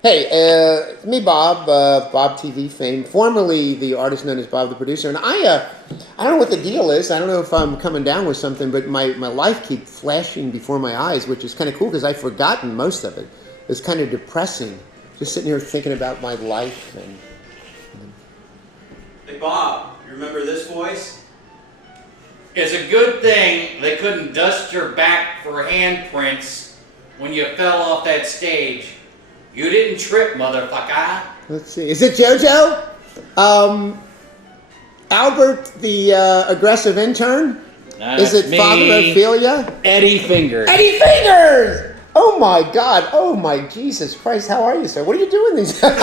Hey, me, Bob, Bob TV fame, formerly the artist known as Bob the producer, and I don't know what the deal is. I don't know if I'm coming down with something, but my life keeps flashing before my eyes, which is kind of cool because I've forgotten most of it. It's kind of depressing, just sitting here thinking about my life. Hey Bob, you remember this voice? It's a good thing they couldn't dust your back for handprints when you fell off that stage. You didn't trip, motherfucker. Let's see, is it JoJo? Albert, the aggressive intern? Is it me. Father Ophelia? Eddie Fingers. Eddie Fingers! Oh my God! Oh my Jesus Christ! How are you, sir? What are you doing these? I'm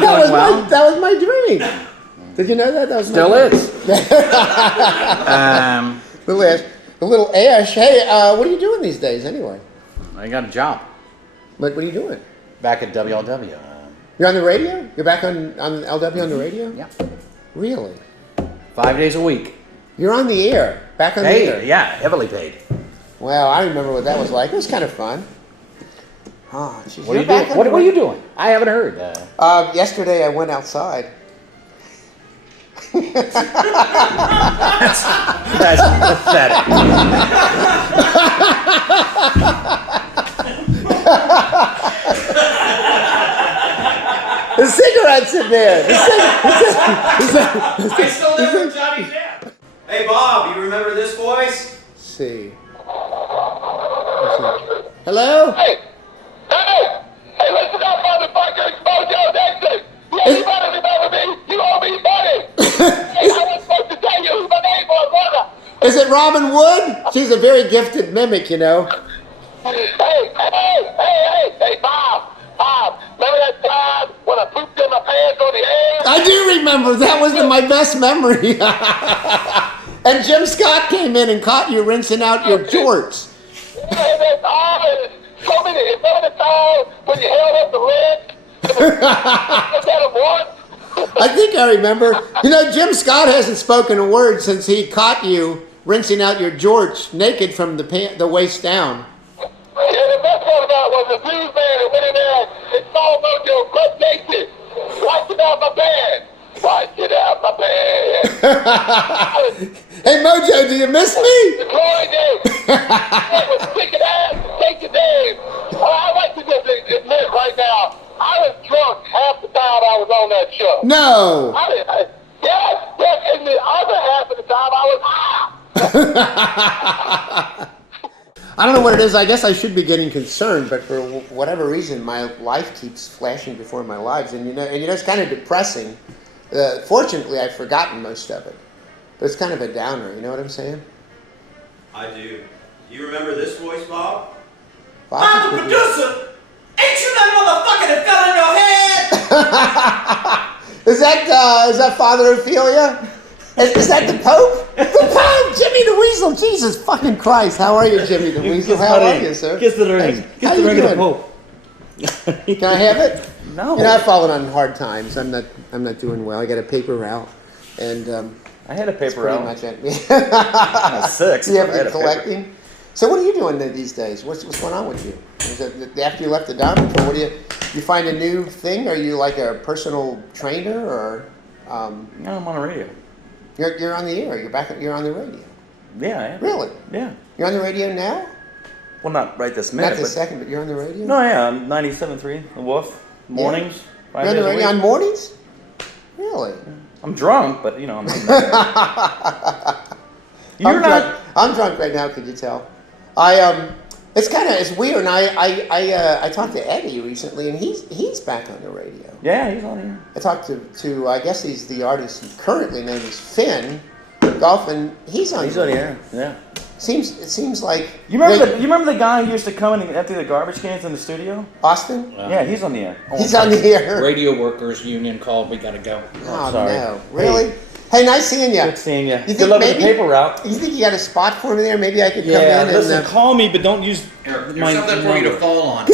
doing well. That was my dream. Did you know that? That was Still my is. The little Ash. Hey, what are you doing these days anyway? I got a job What are you doing? back at WLW. You're on the radio? You're back on LW on the radio? Yeah. Really? 5 days a week. You're on the air. Back on the air. Paid, yeah, heavily paid. Well, I remember what that was like. It was kind of fun. Oh, geez. What are you doing? What are you doing? I haven't heard. Yesterday I went outside. That's pathetic. The cigarettes in there. I still live with Johnny Depp. Hey Bob, you remember this voice? Let's see. Hello? Hey, listen up, motherfucker. Expose your exit. You anybody remember me? You owe me money. Hey, I was supposed to tell you who my name was, brother. Is it Robin Wood? She's a very gifted mimic, you know. Hey, Bob. Remember that time when I pooped in my pants on the air? I do remember. That was my best memory. And Jim Scott came in and caught you rinsing out your jorts. Yeah, that's all. So many. Remember the time when you held up the lid? I think I remember. You know, Jim Scott hasn't spoken a word since he caught you rinsing out your jorts naked from the waist down. Yeah, the best part about it was the blues man that went in there and saw Mojo butt naked. Wash it out my bed. Wash it out my bed. Hey, Mojo, do you miss me? The glory days. It was kicking ass, taking names. Well, I'd like to just admit right now, I was drunk half the time I was on that show. No. Yes, and the other half of the time I was high. I don't know what it is. I guess I should be getting concerned, but for whatever reason, my life keeps flashing before my lives, and it's kind of depressing. Fortunately, I've forgotten most of it, but it's kind of a downer. You know what I'm saying? I do. You remember this voice, Bob? Bob the producer! Ain't you that motherfucker that fell in your head? Is that Father Ophelia? Is that the Pope? The Pope! Jimmy the Weasel! Jesus fucking Christ! How are you, Jimmy the Weasel? How are you, sir? Kiss the ring. Kiss the ring of the Pope. Can I have it? No. You know, I've fallen on hard times. I'm not doing well. I got a paper route, and I had a paper pretty route. much it. I'm 6. You have but I had been a paper. collecting. So what are you doing these days? What's going on with you? Is it after you left the Diamond Patrol? What do you find a new thing? Are you like a personal trainer, or No, I'm on the radio. you're on the air? You're on the radio. Yeah, I am. Really? Yeah. You're on the radio now? Well, not right this minute. Not this but second, but you're on the radio. No, yeah, I'm 97.3, The Wolf. Mornings. You're on the radio on mornings. Really? I'm drunk, but you know, I'm You're not. I'm drunk right now. Could you tell? It's weird. And I talked to Eddie recently, and he's back on the radio. Yeah, he's on here. I talked to I guess he's the artist who currently known as Finn Golf, and he's on. He's on here. Yeah. It seems like You remember the guy who used to come in and empty the garbage cans in the studio? Austin? Yeah, he's on the air. He's on the air. Radio Workers Union called. We gotta go. Oh sorry. no! Really? Hey, nice seeing you. Good seeing you. think Good luck with the maybe- paper route. You think you got a spot for me there? Maybe I could come Yeah, in listen, and. call me, but don't use There's my something for you to number. fall on.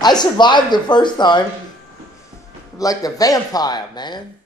I survived the first time, like the vampire, man.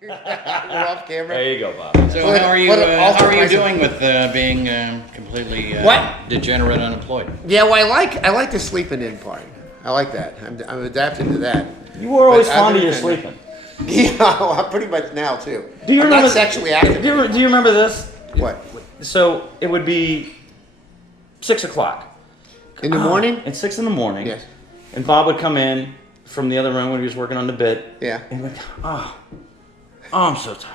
We're off camera. There you go, Bob. So What- how are you? what How are you also- doing with being completely What? degenerate unemployed? Yeah, well, I like the sleeping in part. I like that. I'm adapting to that. You were always But fond of other your than- sleeping. Yeah, well, I'm pretty much now too. Do you I'm remember not sexually active? Do you remember this? What? So it would be 6 o'clock. In the morning? At 6 in the morning. Yes. And Bob would come in from the other room when he was working on the bit. Yeah. And he'd be like, oh, I'm so tired.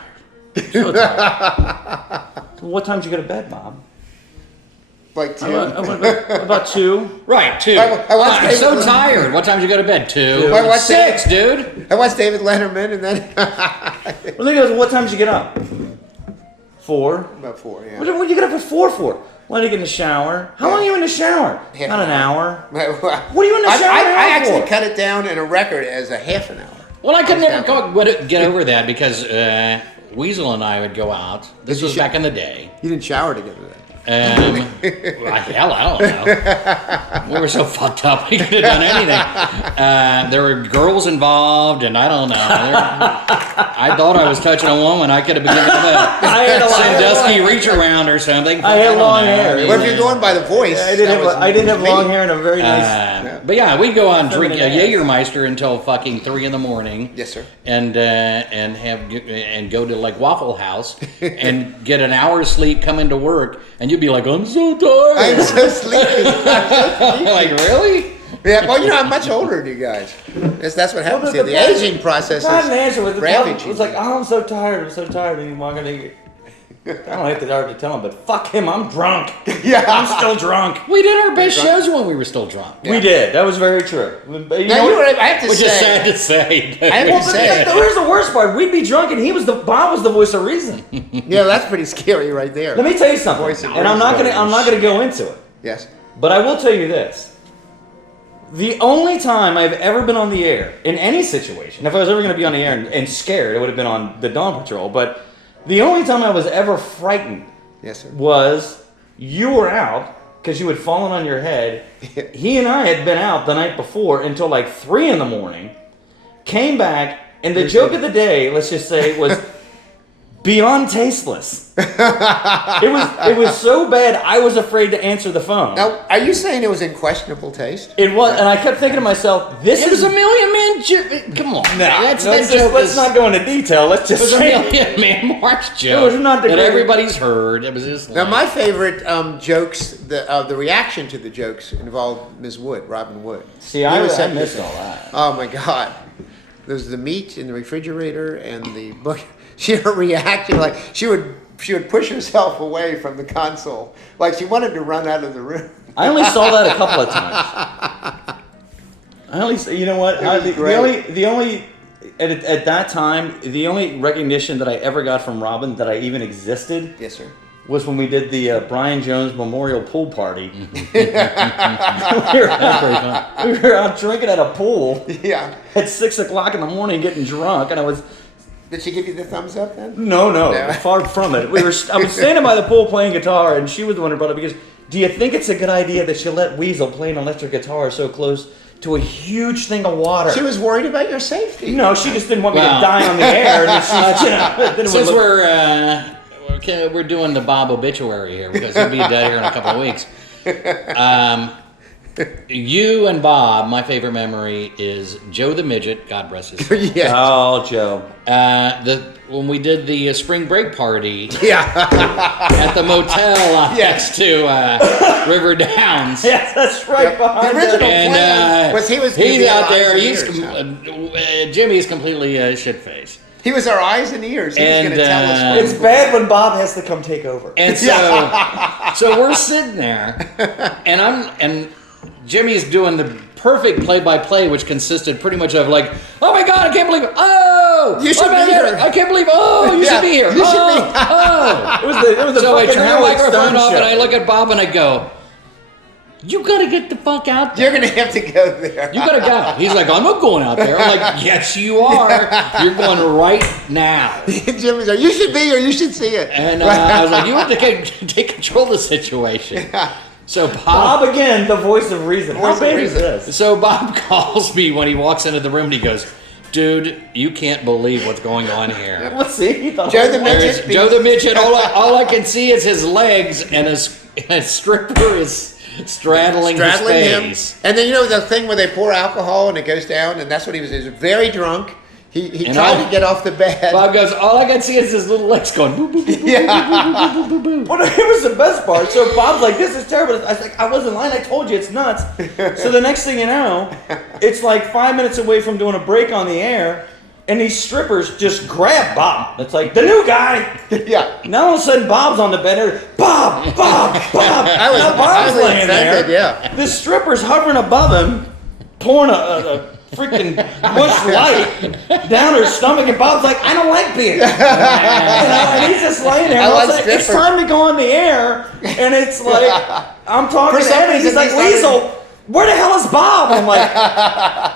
I'm so tired. So what time did you go to bed, Bob? Like 2. About 2. Right, 2. I watched I'm so David- tired. What time did you go to bed? 2. I watched 6, dude. I watched David Letterman and then Well, then he goes, what time did you get up? 4. about 4. Yeah. What did you get up at 4 for? When did you get in the shower? How long are you in the shower? Half Not an an hour. What are you in the shower now I actually for? cut it down in a record as a half an hour. Well, I could never Exactly. get over that because Weasel and I would go out. This you was back in the day. You didn't shower together then. Well, hell, I don't know. We were so fucked up, we could have done anything. There were girls involved, and I don't know. I thought I was touching a woman. I could have been giving them I had a a Sandusky reach around or something. I had don't long know. hair. I mean, Well, if you're going by the voice, I didn't have me. long hair and a very nice. But yeah, we'd go out and drink a Feminine ass. Jägermeister until fucking 3 in the morning. Yes, sir. And go to like Waffle House and get an hour's sleep, come into work, and you'd be like, I'm so tired. I'm so sleepy. Like, really? Yeah, well, I'm much older than you guys. That's what happens here. The aging process Not an is answer with the ravaging. It was like, oh, I'm so tired, and you walk in and I don't have the hard to tell him, but fuck him, I'm drunk. Yeah. I'm still drunk. We did our best shows when we were still drunk. We did. That was very true. You Now, know what? I have to Which is sad say, to say. I have to Well, say, here's the worst part. We'd be drunk, and Bob was the voice of reason. yeah, that's pretty scary right there. Let me tell you something, Voice of and I'm not reason. gonna go into it, Yes. but I will tell you this: the only time I've ever been on the air in any situation, if I was ever going to be on the air and scared, it would have been on the Dawn Patrol. But the only time I was ever frightened Yes, sir. was you were out because you had fallen on your head. He and I had been out the night before until like 3 in the morning, came back, and the joke of the day, let's just say, was beyond tasteless. It was so bad I was afraid to answer the phone. Now, are you saying it was in questionable taste? It was, and I kept thinking to myself, this It is was a million man joke. Come on. let's not go into detail. Let's It just was a say million man March joke. was not the that greatest- everybody's heard. It was just Now, like, my favorite jokes, the reaction to the jokes involved Ms. Wood, Robin Wood. See, I was hectic. missed all that. Oh my God! There's the meat in the refrigerator and the book. Her reaction, like she would push herself away from the console, like she wanted to run out of the room. I only saw that a couple of times. You know what? It was great. The only at that time, the only recognition that I ever got from Robin that I even existed Yes, sir. was when we did the Brian Jones Memorial Pool Party. Mm-hmm. we were out drinking at a pool Yeah. at 6 o'clock in the morning, getting drunk, and I was. Did she give you the thumbs up then? No, No. far from it. I was standing by the pool playing guitar, and she was the one who brought it because. Do you think it's a good idea that you let Weasel play an electric guitar so close to a huge thing of water? She was worried about your safety. No, she just didn't want me to Well. die on the air. And she, since we're doing the Bob obituary here because he'll be dead here in a couple of weeks. You and Bob, my favorite memory is Joe the Midget, God rest his soul. Yeah. Oh, Joe. When we did the spring break party Yeah. at the motel next to River Downs. Yes, that's right. The Behind original that. And plan was he was gonna he's be out our there. eyes and He's ears, Jimmy's completely shit faced. He was our eyes and ears. He was And, going to tell us. It's bad when Bob has to come take over. And so we're sitting there, and Jimmy's doing the perfect play-by-play, which consisted pretty much of like, oh my God, I can't believe it. Oh, You should oh my be God, here. I can't believe. Oh, you Yeah, should be here. you should oh, be- oh. It was the So I fucking turn the Howard microphone Stern off show. and I look at Bob and I go, you gotta get the fuck out there. You're going to have to go there. You gotta go. He's like, I'm not going out there. I'm like, yes, you are. You're going right now. Jim was like, you should be here. You should see it. And I was like, you have to take control of the situation. So Bob again, the voice of reason. How Voice of big is reason. this? So Bob calls me when he walks into the room and he goes, Dude, you can't believe what's going on here. Let's see. Joe the There's Midget. Joe the Midget. All I can see is his legs, and a stripper is straddling his him. face. And then the thing where they pour alcohol and it goes down, and that's what he was. He was very drunk. He And tried to get off the bed. Bob goes, all I can see is his little legs going boop, boop, boop, boop, Yeah. boop, boop, boop, boop, boop. Well, here was the best part. So Bob's like, "This is terrible." I was like, "I wasn't lying. I told you it's nuts." So the next thing you know, it's like 5 minutes away from doing a break on the air, and these strippers just grab Bob. It's like the new guy. Yeah. Now all of a sudden, Bob's on the bed. And Bob. I was Now Bob's highly laying offended, there. yeah. The stripper's hovering above him, pouring a freaking bush light down her stomach, and Bob's like, "I don't like beer." And he's just laying there. I And I like was like, it's strippers. time to go on the air, and it's like I'm talking For to some him, and he's reason, like, he started- "Weasel, where the hell is Bob?" I'm like,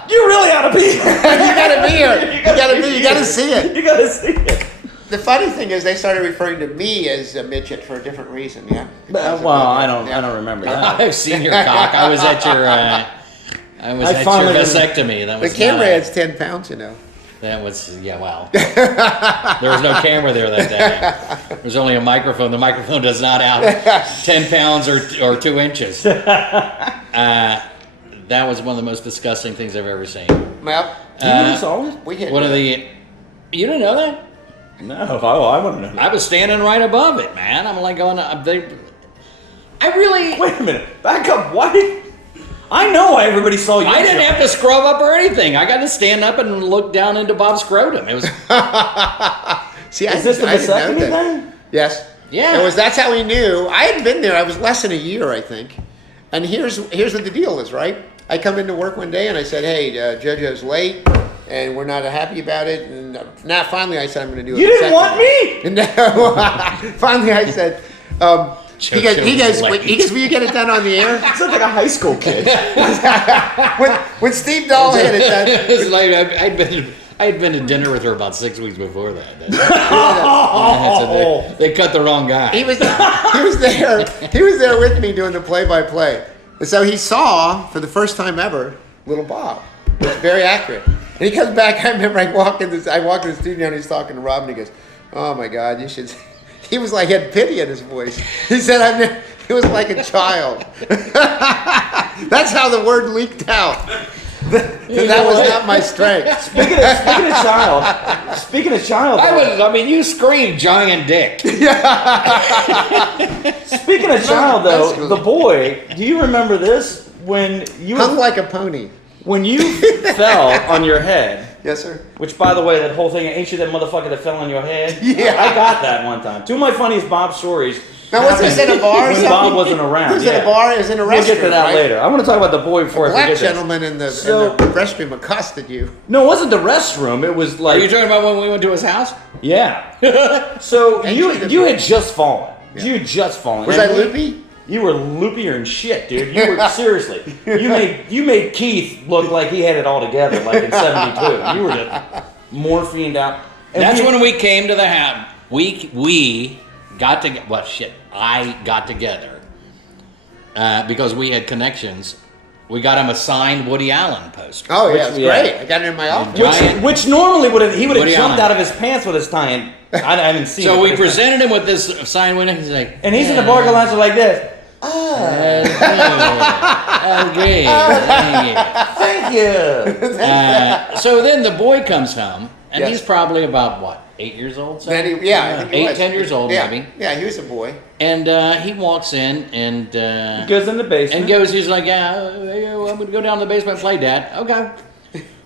"You really ought to be here. You gotta be here. You gotta see it. You gotta see it." The funny thing is, they started referring to me as a midget for a different reason. Yeah. Because of Well, the- I don't yeah. remember that. I've seen your cock. I was at your your finally vasectomy. That The was camera not- adds 10 pounds, That was wow. There was no camera there that day. There's only a microphone. The microphone does not out 10 pounds or 2 inches. That was one of the most disgusting things I've ever seen. Well, You never saw it? we hit One of the you didn't know that? No, I wouldn't know. I was standing right above it, man. I'm like going. I really. Wait a minute. Back up. Why? I know why everybody saw you. I didn't have to scrub up or anything. I got to stand up and look down into Bob's scrotum. It was See, Is this the I didn't know vasectomy that. thing? Yes. Yeah. It was. That's how we knew. I hadn't been there. I was less than a year, I think. And here's what the deal is, right? I come into work one day and I said, "Hey, JoJo's late, and we're not happy about it." And now finally, I said, "I'm going to do it." You didn't want me? No. Finally, I said. He goes, JoJo's he goes, will you get it done on the air? Sounds like a high school kid. when Steve Dahl had it done, it was like I had been to dinner with her about 6 weeks before that. So they cut the wrong guy. he was there with me doing the play-by-play. And so he saw for the first time ever little Bob. It was very accurate. And he comes back. I remember I walk in the studio and he's talking to Rob and he goes, "Oh my God, you should." He was like, he had pity in his voice. He said, "It was like a child." That's how the word leaked out. That was not my strength. Speaking of child. I mean, you screamed giant dick. Speaking of child, though, the boy. Do you remember this when you Hung like a pony. when you fell on your head? Yes, sir. Which, by the way, that whole thing, ain't you that motherfucker that fell on your head? Yeah. I got that one time. Two of my funniest Bob stories. Now, was this in a bar or when something? Bob wasn't around. It was in a bar. It was in a restaurant. We'll get to that right? later. I want to talk about the boy before I Black forget this. gentleman in the So- restroom accosted you. No, it wasn't the restroom. It was Are like you talking about when we went to his house? yeah. So Actually, you had just fallen. Yeah. You had just fallen. Was And I loopy? You were loopier than shit, dude. You were seriously. You made Keith look like he had it all together, like in '72. You were just morphined out. And That's when we came to the house. We got to I got together because we had connections. We got him a signed Woody Allen poster. Oh yeah, it's yeah. great. I got it in my office. Giant- which normally would have he would have Woody jumped Allen. out of his pants with his tie. And I haven't seen. So it, we but- presented him with this signed window. He's like, and he's in the bar lounge like this. okay. Thank you. So then the boy comes home, and Yes. he's probably about what, 8 years old? So? Then he, yeah, I think he 8, was. 10 years old, yeah. maybe. Yeah, he was a boy. And he walks in and Goes in the basement. he's like, yeah, I'm gonna go down to the basement and play, Dad. Okay.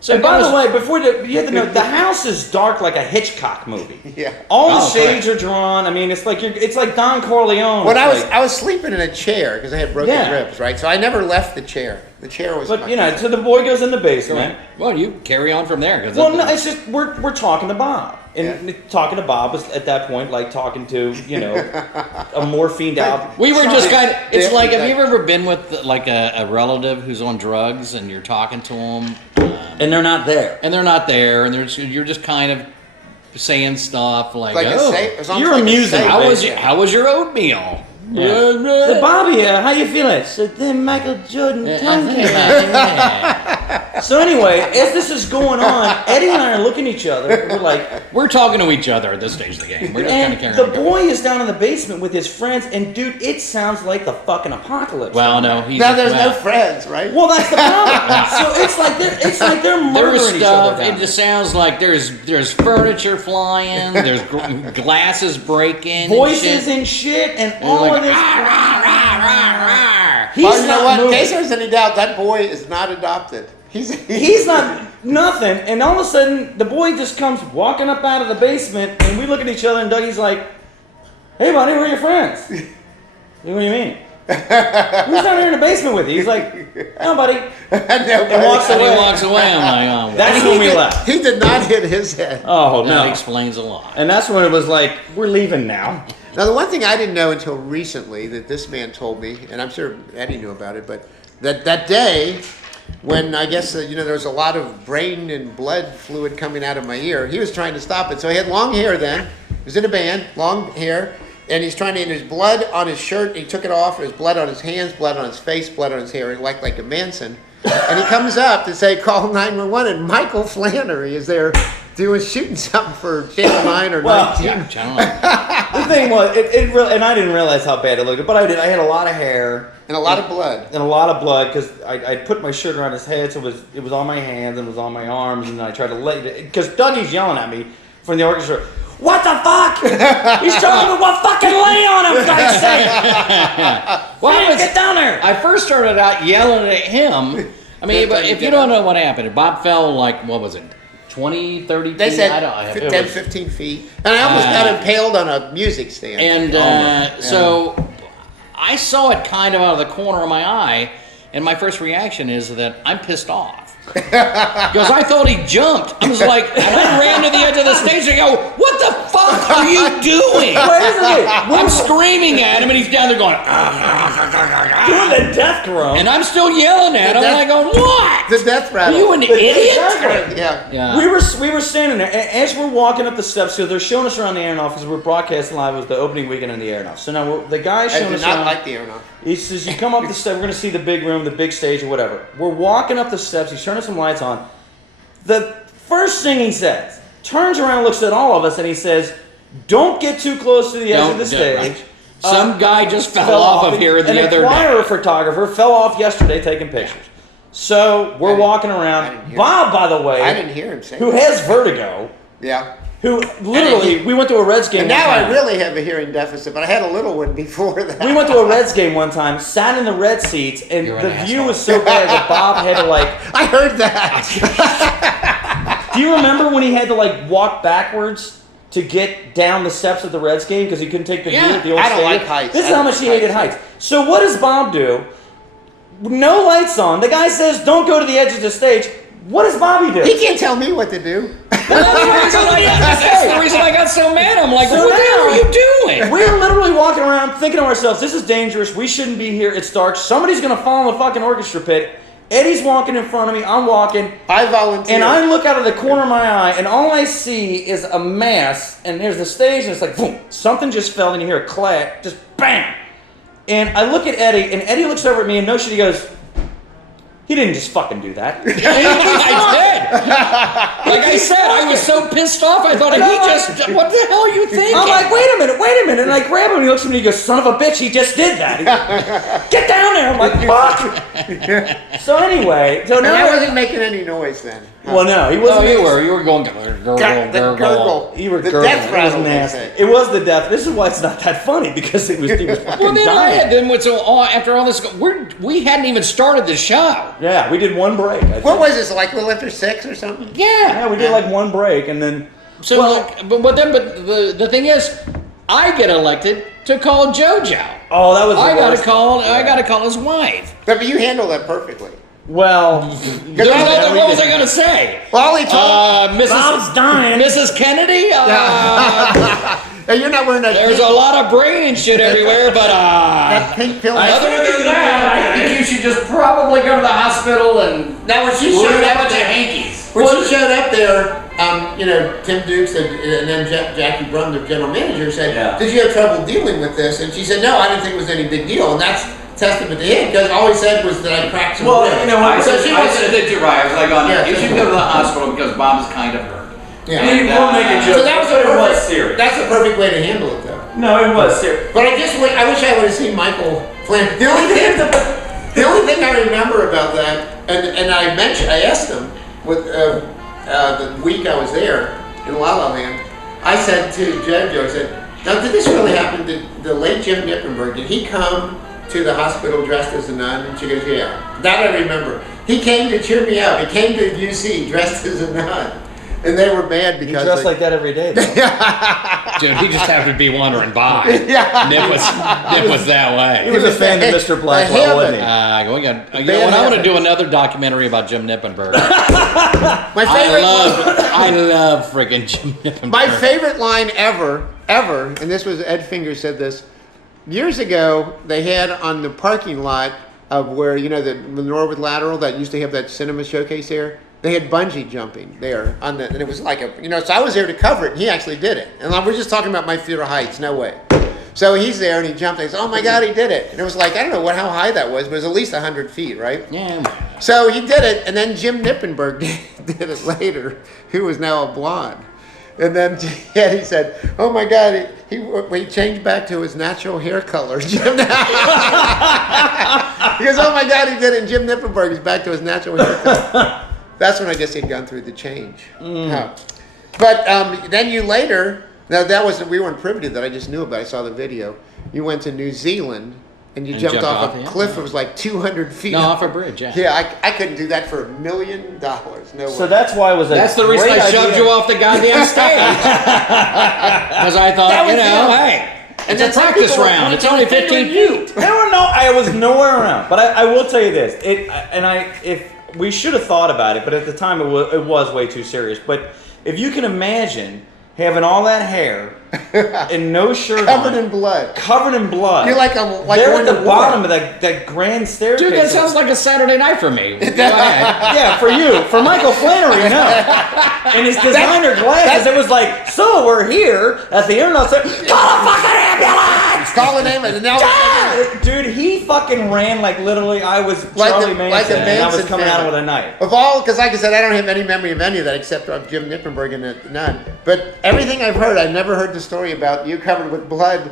So And by goes- the way, you have to know the house is dark like a Hitchcock movie. Yeah. All the Oh, shades are drawn. I mean, it's like Don Corleone. When It's like- I was sleeping in a chair because I had broken Yeah. ribs, right? So I never left the chair. The chair was. But so the boy goes in the basement. well, you carry on from there. 'Cause Well, no, it's just we're talking to Bob, and Yeah. talking to Bob is at that point like talking to a morphined out. we were just kind of. It's Yeah, like, have you exactly. ever been with like a relative who's on drugs and you're talking to them, And they're not there. and they're not there, and you're just kind of saying stuff like, Like "Oh, a safe. It was almost You're like a amusing. safe How how was your oatmeal?" So Bobby, how you feeling? So then Michael Jordan tongue came out. So anyway, as this is going on, Eddie and I are looking at each other. And we're like, We're talking to each other at this stage of the game. We're just kind of and carrying the on. boy is down in the basement with his friends, and dude, it sounds like the fucking apocalypse. Well, no, he's Now there's no well, friends, right? Well, that's the problem. So it's like they're murdering There's each other. stuff. down It there. just sounds like there's furniture flying. There's glasses breaking. Voices and and shit, and shit. all Like, of this. "Rah, rah, rah, rah, rah." He's Well, you know not what? In moving. case there's any doubt, that boy is not adopted. He's not nothing, and all of a sudden the boy just comes walking up out of the basement, and we look at each other, and Dougie's like, "Hey, buddy, who are your friends?" What do you mean? Who's down here in the basement with you? He's like, "Nobody." and walks And he away. walks away. I'm like, oh, That's when we left. He did not hit his head. Oh that no! explains a lot. And that's when it was like, "We're leaving now." Now, the one thing I didn't know until recently that this man told me, and I'm sure Eddie knew about it, but that day when I guess there was a lot of brain and blood fluid coming out of my ear, he was trying to stop it. So he had long hair then. He was in a band, long hair, and he's trying to. And there's blood on his shirt. He took it off. There's blood on his hands, blood on his face, blood on his hair, like a Manson. And he comes up to say, "Call 911," and Michael Flannery is there shooting something for Channel 9 or Well, 19. Yeah, Channel 9. The thing was, it really, and I didn't realize how bad it looked, but I did. I had a lot of hair And a lot of blood. and a lot of blood because I put my shirt around his head, so it was on my hands and it was on my arms, and I tried to lay it because Dougie's yelling at me from the orchestra. What the fuck? He's telling me what fucking lay on him, for God's sake! Well, Hey, get down there! I first started out yelling at him. I mean, but if you don't know what happened, Bob fell like, what was it, 20, 30 They feet? said I don't, 10, 15 feet. And I almost got impaled on a music stand. And so I saw it kind of out of the corner of my eye, and my first reaction is that I'm pissed off. Because I thought he jumped. I was like, and I ran to the edge of the stage and go, "What the fuck are you doing?" Wait a minute! I'm screaming at him, and he's down there going, Doing the death groan. and I'm still yelling at him, and I go, "What? The death Are rattle. you an idiot?" Exactly. Yeah. Yeah. We were standing there, and as we're walking up the steps, so they're showing us around the Aeronaut because we're broadcasting live. It was the opening weekend in the Aeronaut. So now the guy's I showing did us not around. like the aeronaut. He says, "You come up the steps. We're going to see the big room, the big stage, or whatever." We're walking up the steps. He's turning some lights on. The first thing he says, turns around, looks at all of us, and he says, "Don't get too close to the edge of the stage." Right. Some guy just fell off of here the other An choir day. photographer fell off yesterday taking pictures. So we're walking I around. didn't hear Bob, by the way, I didn't hear him say who that. has vertigo, Yeah. who literally, we went to a Reds game And one now I time. really have a hearing deficit, but I had a little one before that. We went to a Reds game one time, sat in the Red seats, and You're the an view asshole. was so bad that Bob had to like. I heard that. Do you remember when he had to like walk backwards to get down the steps of the Reds game because he couldn't take the view Yeah, at the old I don't stadium? like heights. This I is how don't much like he hated heights. heights. So what does Bob do? No lights on. The guy says, "Don't go to the edge of the stage." What does Bobby do? He can't tell me what to do. That's the reason I got so mad. I'm like, So what the hell now- are you doing? We're literally walking around thinking to ourselves, "This is dangerous. We shouldn't be here. It's dark. Somebody's gonna fall in the fucking orchestra pit." Eddie's walking in front of me. I'm walking. I volunteer. And I look out of the corner of my eye, and all I see is a mass, and there's the stage, and it's like, boom, something just fell, and you hear a clap, just bam. And I look at Eddie, and Eddie looks over at me, and no shit, he goes, "He didn't just fucking do that." I did. Like I said, I was so pissed off. I thought he just. What the hell are you thinking? I'm like, wait a minute. And I grab him, and he looks at me, and he goes, "Son of a bitch, he just did that." He goes, "Get down there." I'm like, fuck. So anyway, so And now I wasn't making any noise then. well, no, he Oh, wasn't. you were going gurgle, The gurgle. You were the gurgling. death It was rattle. they nasty. say. It was the death. This is why it's not that funny because he was fucking Well, then dying. after all this, we hadn't even started the show. Yeah, we did one break. I What think. was this, like a little after 6 or something? Yeah, we did like one break and then. So, but the thing is, I get elected to call JoJo. Oh, that was. The I worst. gotta call his wife. But you handle that perfectly. Well, What we was did. I gonna say? Well, he told Bob's dying. Mrs. Kennedy. Hey, you're not wearing that There's a lot of brain and shit everywhere, but that pink pill. other than that, I think you should just probably go to the hospital and Now, when she order showed a up bunch of there, hankies. when she showed up there, Tim Dukes and then Jackie Brum, the general manager, said, Yeah. "Did you have trouble dealing with this?" And she said, "No, I didn't think it was any big deal." And that's testament to him because all he said was that I cracked some Well, ribs. you know what? So she I was- said it too, right? I was like, Yeah. you should go to the hospital because Bob's kind of hurt. Yeah. You were making jokes. So that was But it was perfect- serious. That's a perfect way to handle it, though. No, it was serious. But I wish I would have seen Michael Flynn. The only thing I remember about that, and I asked him with the week I was there in La La Land. I said to JoJo, I said, "Now, did this really happen? Did the late Jim Nippenberg, did he come to the hospital dressed as a nun?" And she goes, "Yeah." That I remember. He came to cheer me up. He came to UC dressed as a nun. And they were mad You because dress like that every day, though. Dude, he just happened to be wandering by. Yeah. Nip was that way. He was a fan of Mr. Blackwell, wasn't he? We got, you know what? I want to do another documentary about Jim Nippenberg. My favorite I love freaking Jim Nippenberg. My favorite line ever, and this was Ed Finger said this years ago. They had on the parking lot of where the Norwood Lateral that used to have that cinema showcase there. They had bungee jumping there and it was like so I was there to cover it. And he actually did it, and we're just talking about my fear of heights. No way. So he's there and he jumped. And he said, "Oh my God, he did it!" And it was like I don't know how high that was, but it was at least 100 feet, right? Yeah. So he did it, and then Jim Nippenberg did it later, who was now a blonde. And then he said, "Oh my God, he changed back to his natural hair color." Jim, he goes, "Oh my God, he did it." And Jim Nippenberg is back to his natural hair color. That's when I guess he'd gone through the change. Huh. But then you later, now we weren't privy to that. I just knew about it. I saw the video. You went to New Zealand. And you jumped off a cliff. It was like 200 feet. No, off a bridge. Yeah. Yeah, I couldn't do that for $1 million. No So way. that's why it was a That's the reason great I shoved idea. you off the goddamn stage. Because I thought, That was hey, And it's then a some practice people were round. It's pointing only their finger 15 at feet. I was nowhere around. But I will tell you this. If we should have thought about it, but at the time it was way too serious. But if you can imagine having all that hair and no shirt Covered on, in blood. covered in blood. You're like they're going at to the war. bottom of that grand staircase. Dude, that sounds like a Saturday night for me. Go ahead. Yeah, for you. For Michael Flannery, no. And his designer glasses, it was like, so we're here at the internet. Call a fucking ambulance! Call an ambulance. And now Dude, he fucking ran like literally I was Like Charlie the Manson, and I was Manson coming at him family. with a knife. of all, because like I said, I don't have any memory of any of that except of Jim Nippenberg and the nun. But everything I've heard, I've never heard the story about you covered with blood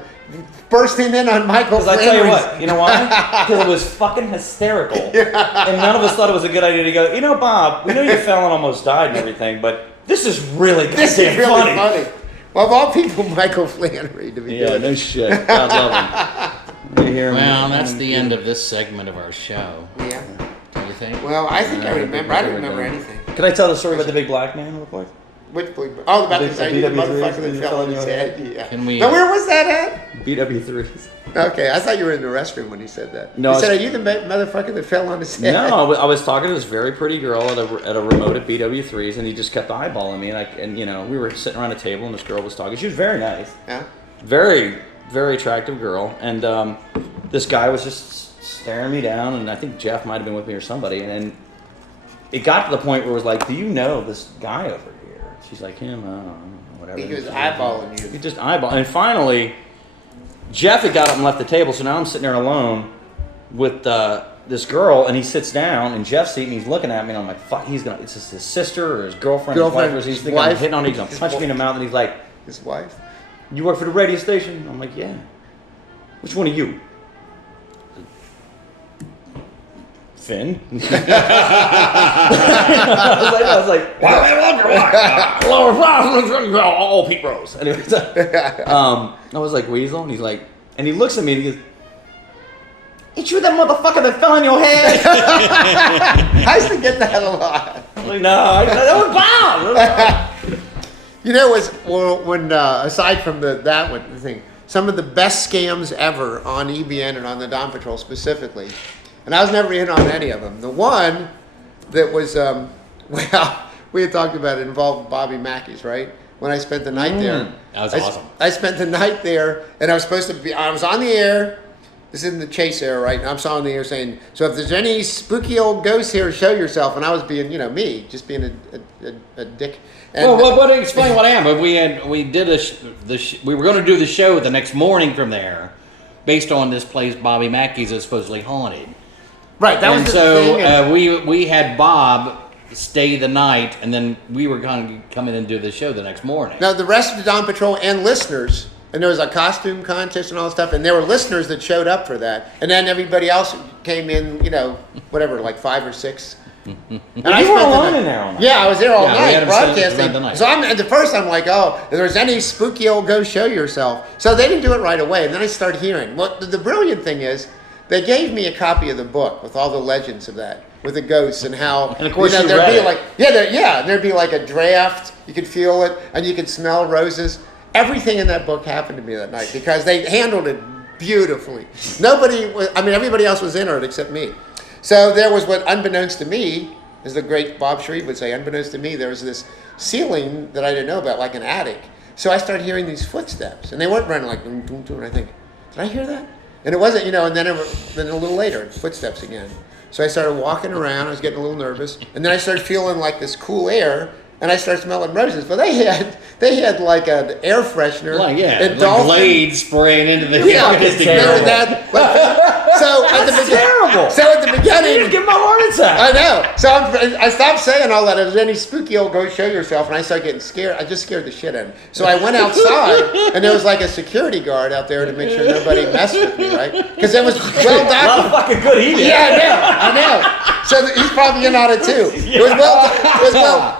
bursting in on Michael Because I tell you Flannery's. what, you know why? Because it was fucking hysterical. And none of us thought it was a good idea to go, Bob, we know you fell and almost died and everything, but this is really This is goddamn really funny. Well, of all people, Michael Flannery to be doing it. shit. God love him. You hear me? Well, that's the end of this segment of our show. Yeah. Do you think? Well, I think I remember. I don't remember anything. Can I tell the story about the big black man real quick? Which about The the BW3s motherfucker that that fell fell on on his your head. head? Yeah. Can we- Now, where was that at? BW3s. Okay, I thought you were in the restroom when he said that. No, he said, I- "Are you the motherfucker that fell on his head?" No, I was talking to this very pretty girl at a remote at BW3s, and he just kept eyeballing me, and we were sitting around a table, and this girl was talking. She was very nice, Yeah. very, very attractive girl, and this guy was just staring me down, and I think Jeff might have been with me or somebody, and then it got to the point where it was like, "Do you know this guy over here?" She's like, "Him, whatever." He was eyeballing you. He just eyeball, and finally, Jeff had got up and left the table, so now I'm sitting there alone with this girl, and he sits down in Jeff's seat, and he's looking at me, and I'm like, "Fuck, it's just his sister or his girlfriend, his wife, or he's thinking I'm hitting on it, he's gonna punch me in the mouth," and he's like, His wife. "You work for the radio station?" I'm like, "Yeah." "Which one of you?" Finn. I was like, all Pete Rose. Anyways, I was like, Weasel, and he's like, and he looks at me and he goes, "Ain't you that motherfucker that fell on your head?" I used to get that a lot. I'm like, "No, that was Bob." You know, when aside from that one thing, some of the best scams ever on EBN and on the Dawn Patrol specifically, and I was never in on any of them. The one that was, we had talked about it involved Bobby Mackey's, right? When I spent the night there. That was awesome. I spent the night there, and I was on the air. This is in the chase era, right? And I'm on the air saying, "So if there's any spooky old ghosts here, show yourself." And I was being, me, just being a dick. And, Well, explain what happened. We were going to do the show the next morning from there, based on this place, Bobby Mackey's, is supposedly haunted. Right. That And was the so thing. And- we had Bob stay the night, and then we were going to come in and do the show the next morning. Now, the rest of the Dawn Patrol and listeners, and there was a costume contest and all that stuff, and there were listeners that showed up for that. And then everybody else came in, you know, whatever, like 5 or 6. And You were alone in there all night. Yeah, I was there all Yeah, we night had 'em spend broadcasting. the night. So at the first I'm like, oh, if there's any spooky old go show yourself. So they didn't do it right away. And then I started hearing. Well, the brilliant thing is, they gave me a copy of the book with all the legends of that, with the ghosts and how. And of course you there'd read be it. like there'd be like a draft. You could feel it, and you could smell roses. Everything in that book happened to me that night because they handled it beautifully. Everybody else was in on it except me. So there was what, unbeknownst to me, as the great Bob Shreve would say, unbeknownst to me, there was this ceiling that I didn't know about, like an attic. So I started hearing these footsteps, and they weren't running like, boom, boom, boom, and I think, did I hear that? And it wasn't, and then a little later, footsteps again. So I started walking around, I was getting a little nervous, and then I started feeling like this cool air, and I started smelling roses. But they had like an air freshener. Like Glade spraying into the Terrible. So at the beginning, You give him a heart attack. I know. So I stopped saying all that. If there's any spooky old go show yourself, and I started getting scared. I just scared the shit out of me. So I went outside, and there was like a security guard out there to make sure nobody messed with me, right? Because it was well A lot of documented. fucking good he did. Yeah, I know. So he's probably in on it too. It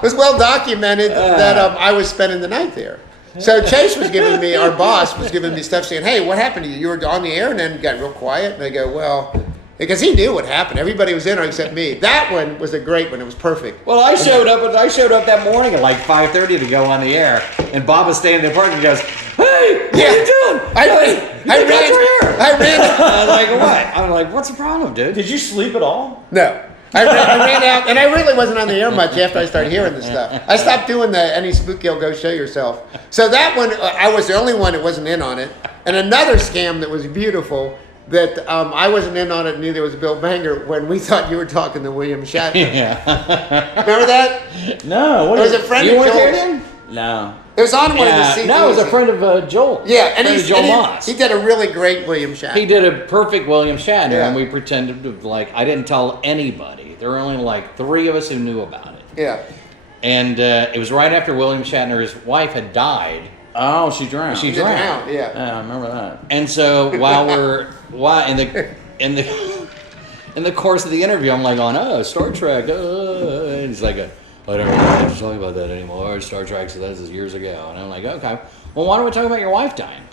was well documented that I was spending the night there. So Chase was giving me, our boss was giving me stuff saying, hey, what happened to you? You were on the air and then got real quiet. And I go, well, because he knew what happened. Everybody was in on it except me. That one was a great one. It was perfect. Well, I showed up that morning at like 5:30 to go on the air, and Bob was standing in the park and goes, "Hey, what are you doing? I ran. ran. I was like, what? I'm like, what's the problem, dude? Did you sleep at all? No. I ran out, and I really wasn't on the air much after I started hearing this stuff. I stopped doing any spooky old go show yourself. So that one, I was the only one that wasn't in on it. And another scam that was beautiful that I wasn't in on it, neither was Bill Banger, when we thought you were talking to William Shatner. Yeah. Remember that? No. It was a friend You of weren't there Joel's. then? No. It was on one of the CDs. No, it was a friend of Joel. Yeah, and Friend of Joel Moss. he did a really great William Shatner. He did a perfect William Shatner, Yeah. and we pretended to, like, I didn't tell anybody. There were only like 3 of us who knew about it. Yeah. And it was right after William Shatner's wife had died. Oh, she drowned. She He did drowned. drown, yeah. Yeah, I remember that. And so in the course of the interview, I'm like, oh, Star Trek. And he's like, I don't really have to talk about that anymore. Star Trek, so that was years ago. And I'm like, okay. Well, why don't we talk about your wife dying?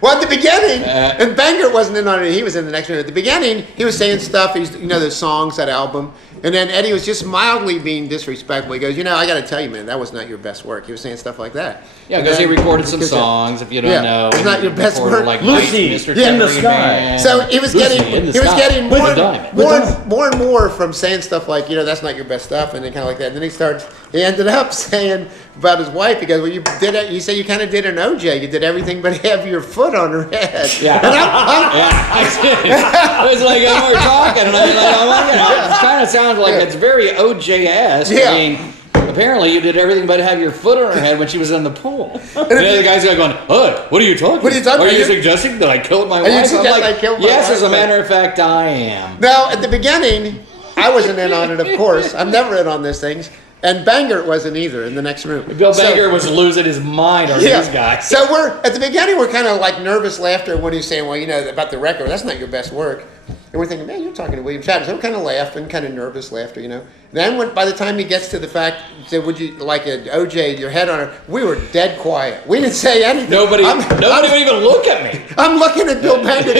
Well, at the beginning, and Banger wasn't in on it. He was in the next one. At the beginning, he was saying stuff. He's, the songs, that album. And then Eddie was just mildly being disrespectful. He goes, I got to tell you, man, that was not your best work. He was saying stuff like that. Yeah, because he recorded some songs. If you don't know, it's not your best recorded, work. Like Lucy, Mr. in the Temporary sky. Man. So he was Lucy getting, in the he was sky getting with a diamond. more and more from saying stuff like, that's not your best stuff, and then kind of like that. And then he ended up saying about his wife. He goes, well, you did it. You say you kind of did an OJ. You did everything but have your foot on her head. Yeah. And I did. It was like we were talking, and it kind of sounds like it's very OJ-esque. Yeah. I mean, apparently you did everything but have your foot on her head when she was in the pool. And the other guy's going, what are you talking about? What are you talking Are about? you suggesting that I killed my you wife? I'm suggesting like, I killed my yes, wife? as a matter of fact, I am. Now, at the beginning, I wasn't in on it, of course. I'm never in on these things. And Banger wasn't either in the next room. Bill Banger was losing his mind on these guys. So at the beginning, we're kind of like nervous laughter when he's saying, well, about the record, that's not your best work. And we're thinking, man, you're talking to William Shatner. So we're kind of laughing, kind of nervous laughter, Then by the time he gets to the fact, he said, would you like an OJ, your head on her? We were dead quiet. We didn't say anything. Nobody would even look at me. I'm looking at Bill Banger.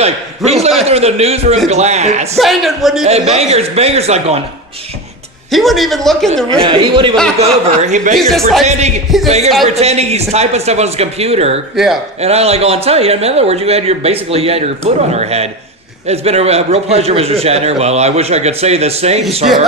Like, he's looking through the newsroom glass. Banger wouldn't even look. Banger's like going, shit. He wouldn't even look in the room. Yeah, he wouldn't even look over. Banger's pretending he's typing stuff on his computer. Yeah. And I'm like, I'll tell you, in other words, you had your foot on her head. It's been a real pleasure, Mr. Shatner. Well, I wish I could say the same, sir.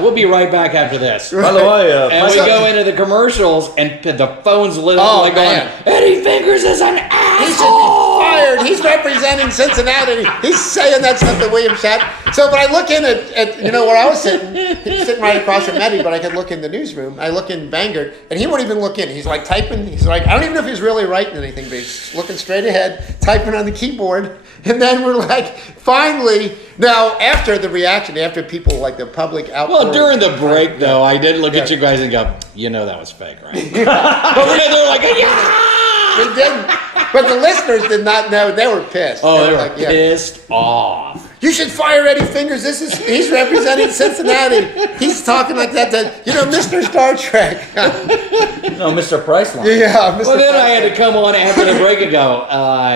We'll be right back after this. By the way, And we go into the commercials, and the phone's lit up Oh, like man. going, Eddie Fingers is an He should be asshole! fired. He's representing Cincinnati. He's saying that stuff to William Shatner. So, but I look in at where I was sitting right across from Eddie, but I could look in the newsroom. I look in Bangor, and he won't even look in. He's like typing. He's like, I don't even know if he's really writing anything, but he's looking straight ahead, typing on the keyboard. And then we're like, finally, now after the reaction, after people like the public outpour. Well, during the break, though, I did look at you guys and go, that was fake, right? But they're like, yeah! We didn't. But the listeners did not know. They were pissed. Oh, they were like, pissed off. You should fire Eddie Fingers. He's representing Cincinnati. He's talking like that to, Mr. Star Trek. No, Mr. Priceline. Yeah, Mr. Well, then I had to Priceline. come on after the break and go,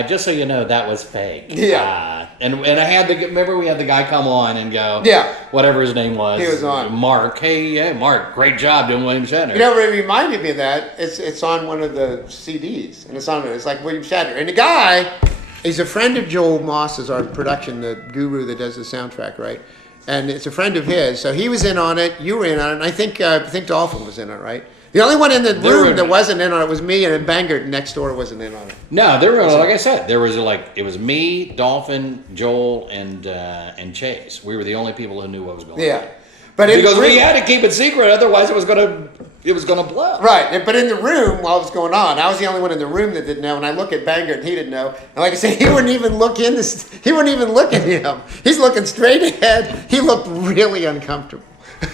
just so you know, that was fake. Yeah. And I had remember we had the guy come on and go, Yeah. whatever his name was. He was on. Mark. Hey, Mark, great job doing William Shatner. It reminded me of that. It's on one of the CDs, and it's like William Shatner. And the guy, he's a friend of Joel Moss, is our production, the guru that does the soundtrack, right? And it's a friend of his. So he was in on it. You were in on it. And I think Dolphin was in on it, right? The only one in the room that wasn't in on it was me, and Bangor next door wasn't in on it. No, there were, like I said, there was it was me, Dolphin, Joel, and Chase. We were the only people who knew what was going on. Yeah, but Because we had to keep it secret, otherwise it was gonna blow. Right, but in the room while it was going on, I was the only one in the room that didn't know. And I look at Bangor, and he didn't know. And like I said, he wouldn't even look in this. He wouldn't even look at him. He's looking straight ahead. He looked really uncomfortable.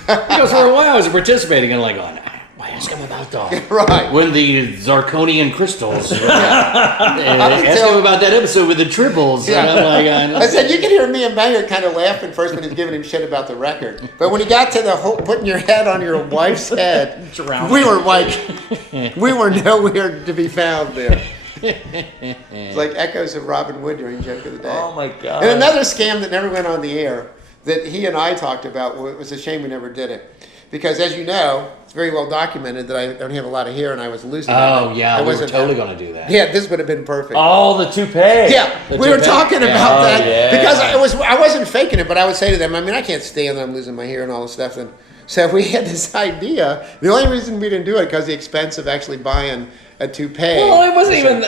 Because for a while I was participating and like going, why ask him about that? Right. When the Zirconian crystals. Ask him about that episode with the triples. Yeah. And I'm like, I said, you can hear me and Bangor kind of laughing first when he's giving him shit about the record. But when he got to the whole putting your head on your wife's head, we were nowhere to be found there. It's like echoes of Robin Wood during Joke of the Day. Oh my God. And another scam that never went on the air that he and I talked about, it was a shame we never did it. Because as you know, it's very well documented that I don't have a lot of hair and I was losing it. oh yeah, I we were wasn't totally going to do that. Yeah, this would have been perfect. Oh, the toupee. Yeah, The we were toupee? talking Yeah. about Oh, that yeah. because I wasn't faking it, but I would say to them, I can't stand that I'm losing my hair and all this stuff. And so we had this idea. The only reason we didn't do it because the expense of actually buying a toupee. Well, it wasn't even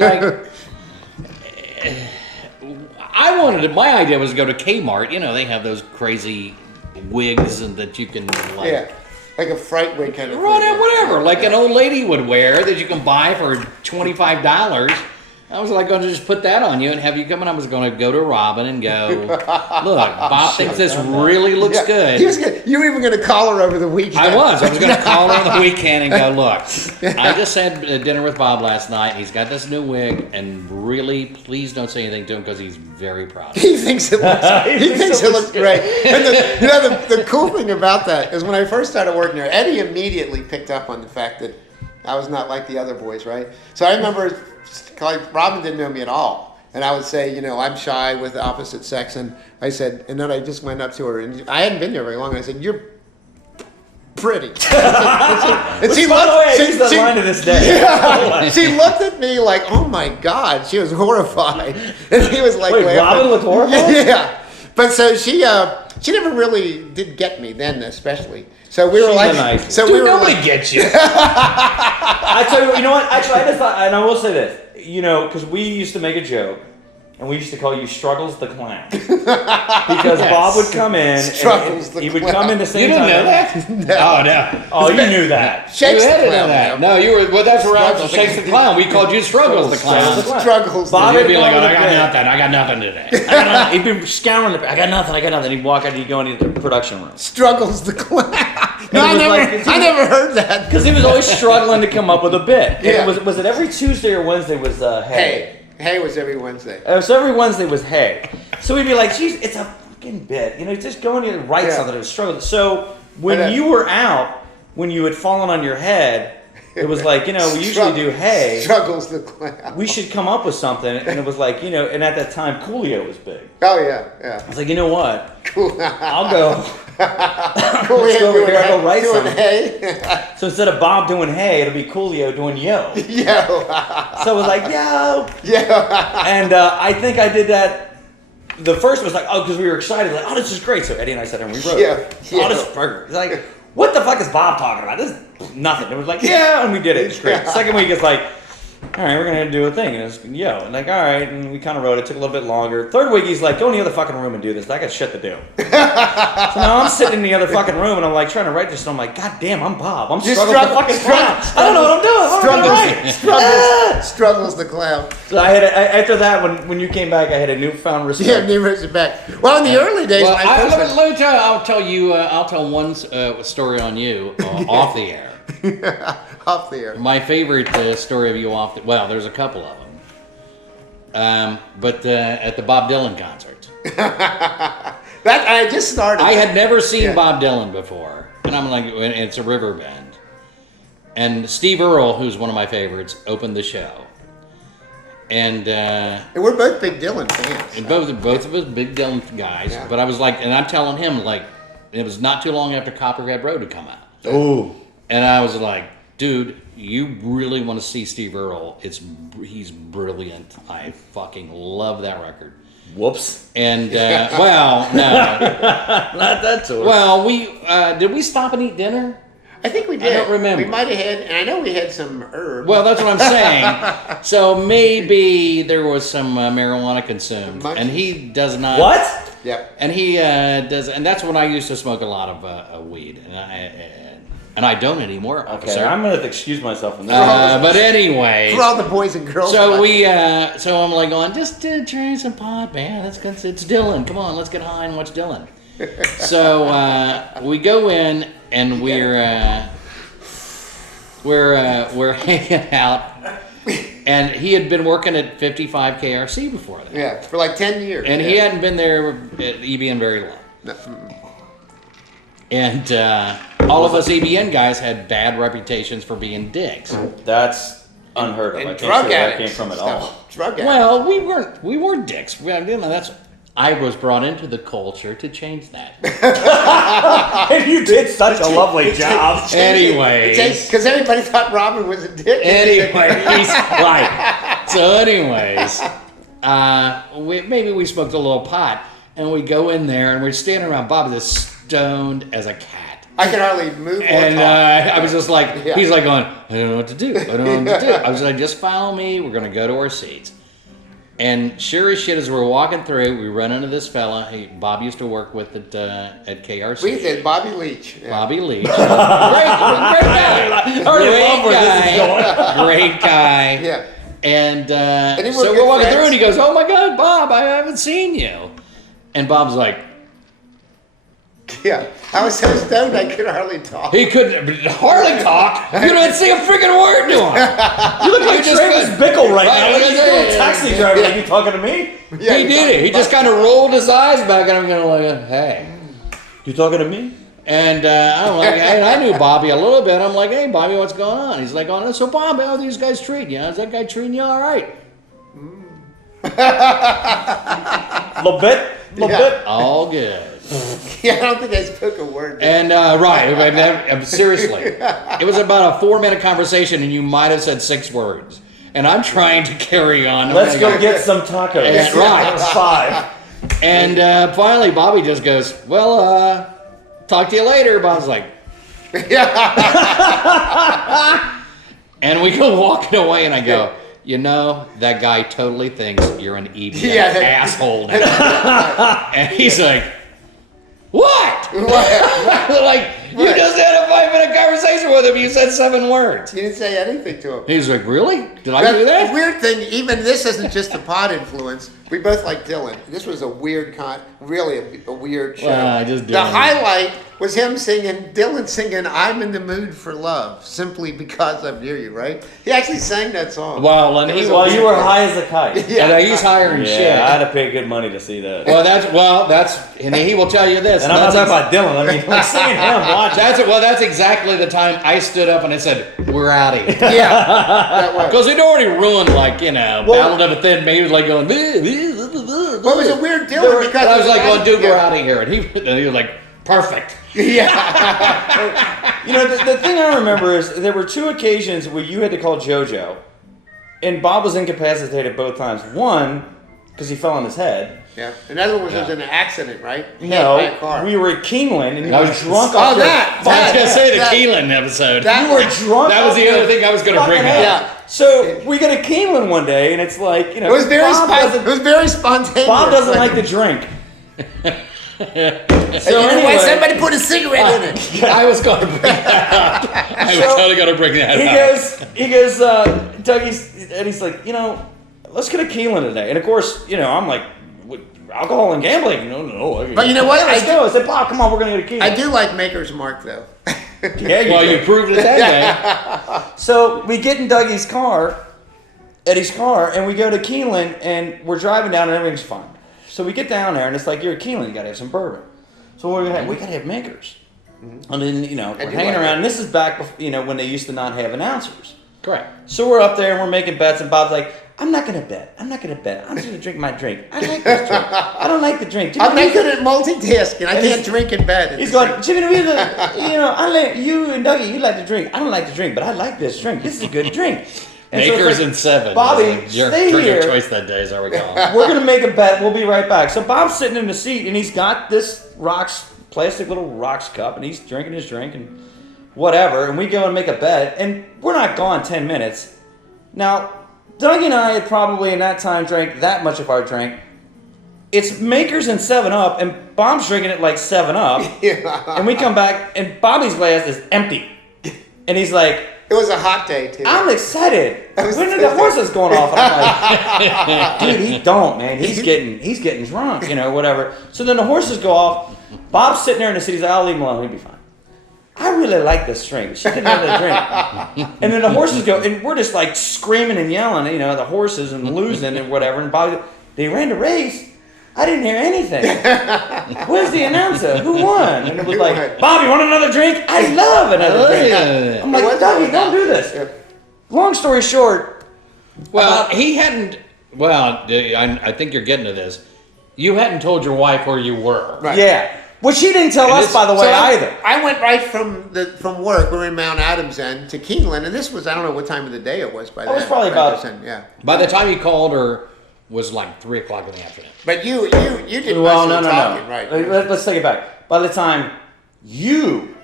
like. My idea was to go to Kmart. They have those crazy wigs and that you can like. Yeah, like a fright wig kind of thing. Whatever, like an old lady would wear that you can buy for $25. I was like going to just put that on you and have you come in. I was going to go to Robin and go, look, Bob thinks this really looks Yeah, good. he was gonna, you were even going to call her over the weekend. I was going to call her on the weekend and go, look, I just had dinner with Bob last night. He's got this new wig, and really, please don't say anything to him because he's very proud. He thinks it looks. he thinks it looks great. And the cool thing about that is when I first started working there, Eddie immediately picked up on the fact that I was not like the other boys, right? So I remember, like, Robin didn't know me at all, and I would say, I'm shy with the opposite sex, and I said, and then I just went up to her, and I hadn't been there very long, and I said, "You're pretty." And Which, by the way, is the line to this day. Yeah, she looked at me like, "Oh my God!" She was horrified, and he was like, Wait, laughing. Robin looked horrified? Yeah, but so she never really did get me then, especially. So we were She's like, a nice so Dude, we were nobody like, gets you. I tell you what, actually, I just thought, and I will say this, because we used to make a joke, and we used to call you Struggles the Clown. Because Yes. Bob would come in, Struggles and the he would Clown. come in the You same didn't time. know that? Oh, no. Oh, you knew that. You Shakes had the to know clown. that. No, you were. Well, that's where I was. Shakes the clown. We called you Struggles the Struggles the clown. Clown. Struggles. Bob You'd be like, had I gone to got nothing today. He'd be scouring the. I got nothing. He'd walk out. He'd go into the production room Struggles the clown. No, it I was never, like- I never heard that. because he was always struggling to come up with a bit. And Yeah. was it every Tuesday or Wednesday was hay? Hey was every Wednesday. So every Wednesday was hay. So we'd be like, geez, it's a fucking bit. Just go in and write Yeah. something. It was struggling. So when And, you were out, when you had fallen on your head, it was like, we usually do hay. Struggles the clown. We should come up with something. And it was like, and at that time, Coolio was big. Oh yeah. I was like, you know what? Cool. I'll go. Cool. Let's go over here and go write doing something. hay. So instead of Bob doing hey, it'll be Coolio doing yo. Yo. So I was like, yo. Yeah. And I think I did that. The first was like, because we were excited, like, this is great. So Eddie and I sat there and we wrote, Yeah. this is burger. It's like, what the fuck is Bob talking about? This is nothing. It was like, yeah, and we did it. It's great. Yeah. Second week, it's like, all right, we're going to do a thing. And it's, and like, all right. And we kind of wrote it. It took a little bit longer. Third week, he's like, go in the other fucking room and do this. I got shit to do. So now I'm sitting in the other fucking room and I'm like trying to write this. And I'm like, God damn, I'm Bob. I'm struggling with the fucking clown. I don't know what I'm doing. Struggles the clown. So I had after that, when you came back, I had a newfound respect. Yeah, new respect back. Well, in the early days, Well, when I first let me tell you. I'll tell one story on you off the air. off the air. My favorite story of you off the well, there's a couple of them. But at the Bob Dylan concert. That I just started. I had never seen Yeah. Bob Dylan before, and I'm like, it's a river bend. And Steve Earle, who's one of my favorites, opened the show. And we're both big Dylan fans. and both of us big Dylan guys. Yeah. But I was like, and I'm telling him like, it was not too long after Copperhead Road had come out. Ooh. And I was like, dude, you really want to see Steve Earle? He's brilliant. I fucking love that record. Whoops. And well, no, Not that sort. well, we did we stop and eat dinner? I think we did. I don't remember. We might have had, and I know we had some herb. Well, that's what I'm saying. So maybe there was some marijuana consumed, and he does not. What? Yep. And he does, and that's when I used to smoke a lot of weed, and I don't anymore. Okay, Officer. I'm gonna have to excuse myself from this. But anyway, For all the boys and girls. so watching. so I'm like going, just try some pot, man. It's Dylan. Come on, let's get high and watch Dylan. So we go in and we're hanging out, and he had been working at 55 KRC before that, Yeah, for like 10 years. and yeah. he hadn't been there at EBN very long. No, And all of us EBN guys had bad reputations for being dicks. That's unheard of. And I can't drug see where that addicts. came from at stuff. all. Drug addicts. Well, we weren't dicks. I was brought into the culture to change that. And you did such a lovely job. Anyways. Because everybody thought Robin was a dick. Anyways, right. So, anyways, maybe we smoked a little pot, and we go in there, and we're standing around. Bob is stoned as a cat. I could hardly move or And talk. I was just like, Yeah. he's like going, I don't know what to do. I don't know what to do. I was like, just follow me. We're going to go to our seats. And sure as shit, as we're walking through, we run into this fella. Bob used to work with at KRC. We did Bobby Leach. Yeah. Bobby Leach. Great guy. I already love where this is going. Great guy. Yeah. And, he was so good we're walking friends. through, and he goes, "Oh my God, Bob, I haven't seen you." And Bob's like, Yeah. I was so stoned I could hardly talk. he couldn't hardly talk. You didn't say a freaking word to him. You look like just Travis couldn't- Bickle right now. Right, Like, you're yeah, a taxi driver. Like, you talking to me? Yeah, He did it. He just kind of rolled his eyes back, and I'm going like, "Hey." You talking to me? And I'm like, and I knew Bobby a little bit. I'm like, "Hey, Bobby, what's going on?" He's like, "Oh, so Bob, how are these guys treating you? Is that guy treating you all right?" Little bit? Little Yeah. bit? All good. Yeah, I don't think I spoke a word. And right, seriously, it was about a 4-minute conversation, and you might have said 6 words. And I'm trying to carry on. Let's go get some tacos. Yeah, right. That was 5. And finally, Bobby just goes, "Well, talk to you later." Bob's like, and we go walking away, and I go, "You know, that guy totally thinks you're an EBN Yeah, that- asshole now." And he's like, "What?" Like, you just had a 5-minute conversation with him. You said 7 words. You didn't say anything to him. He's like, "Really? Did I do that?" The weird thing, even this isn't just the pot influence. We both like Dylan. This was a weird really a weird show. Well, I just the Dylan. highlight was him Dylan singing "I'm in the mood for love" simply because I'm near you. Right? He actually sang that song. Well, and It he was a Well, you weird were thing. high as a kite. Yeah. and he's hiring shit. Yeah, I had to pay good money to see that. And he will tell you this. And I'm not that's talking about Dylan. I mean, like seeing him watch. that's exactly the time I stood up and I said, "We're out of here." Yeah, that was. Because he'd already ruined, like, Battle of a Thin Man. He was like going, Well, it was a weird Dylan because and I was it like, "Well, dude, we're yeah. out of here." And he was like, "Perfect." Yeah. You know, the thing I remember is there were 2 occasions where you had to call JoJo, and Bob was incapacitated both times. One, because he fell on his head, Yeah. Another one was an accident, right? Hit by a No, car. we were at Keeneland and you I were was- drunk Oh, off your that- I was gonna say the that- Keelan episode. that- You were drunk. That was off the your other thing I was gonna bring fucking up. head. So we go to Keeneland one day, and it's like, you know, It was very Bob it was very spontaneous. Bob doesn't like to drink. So Anyway, somebody put a cigarette in it. I was gonna bring that up. I was totally gonna bring that up. He goes, he's like, you know, let's get a Keeneland today. And of course, you know, I'm like, alcohol and gambling? No. But you know what? Yeah, let's go. I said, Bob, come on, we're gonna get a Keeneland. I do like Maker's Mark though. Yeah, Well, do. you proved it that day. So we get in Dougie's car, Eddie's car, and we go to Keeneland, and we're driving down, and everything's fine. So we get down there, and it's like, you're at Keeneland, you gotta have some bourbon. So what we're gonna have, we gotta have Makers. And then, you know, we're do hanging like around, and this is back, you know, when they used to not have announcers. Correct. So we're up there, and we're making bets, and Bob's like, I'm not gonna bet. I'm just gonna drink my drink. I like this drink. I don't like the drink. I'm not good at multitasking. I And can't he's- drink in bed. He's going, Jimmy, you know, I let you and Dougie, you like to drink. I don't like to drink, but I like this drink. This is a good drink. And so it's Makers like, and 7. Bobby, Your stay drink here. of choice that day, as I recall. We're gonna make a bet. We'll be right back. So Bob's sitting in the seat, and he's got this plastic little rocks cup, and he's drinking his drink and whatever. And we go and make a bet, and we're not gone 10 minutes. Now, Dougie and I had probably in that time drank that much of our drink. It's Makers and 7-Up, and Bob's drinking it like 7-Up. Yeah. And we come back, and Bobby's glass is empty. And he's like, It was a hot day too. I'm excited. was When did the horses going off? And I'm like, dude, he don't, man. He's getting drunk, you know, whatever. So then the horses go off. Bob's sitting there in the seat. He's like, I'll leave him alone. He'll be fine. I really like this drink. She didn't have the drink. And then the horses go, and we're just like screaming and yelling, you know, the horses and losing and whatever. And Bobby, they ran the race. I didn't hear anything. Where's the announcer? Who won? And it was like, Bob, you want another drink? I love another drink. I'm like, Dougie, don't do this. Long story short, Well, he hadn't. Well, I think you're getting to this. You hadn't told your wife where you were. Right. yeah. Well, she didn't tell And us, it's- by the way, So either. I went right from work. We were in Mount Adams then to Keeneland, and this was I don't know what time of the day it was by then. was probably right about- then, yeah. By the time you called her, was like 3 o'clock in the afternoon. But you did Well, most no, of the talking, no. right? Let's take it back. By the time you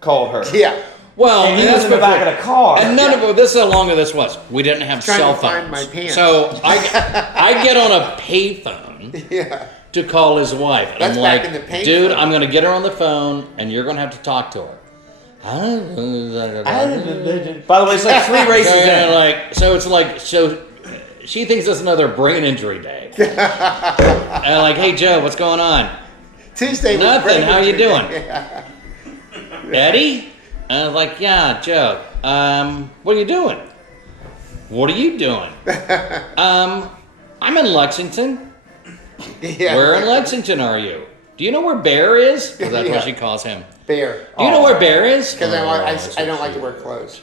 called her, Yeah. Well, and he that's was in the before- back of the car. And none of it. This is how long this was. We didn't have Trying cell to phones. find my pants. So I get on a payphone Yeah. to call his wife. And That's I'm back like, in the payphone. dude, I'm gonna get her on the phone, and you're gonna have to talk to her. By the way, it's like 3 races in. So she thinks it's another brain injury day. And I'm like, hey Joe, what's going on? Tuesday was Nothing. pretty How you good. doing? Yeah. Eddie? And I was like, yeah, Joe. What are you doing? What are you doing? I'm in Lexington. Yeah. Where in Lexington are you? Do you know where Bear is? Because that's Yeah. what she calls him. Bear. Do you know where Bear is? Because Oh, I don't like to wear clothes.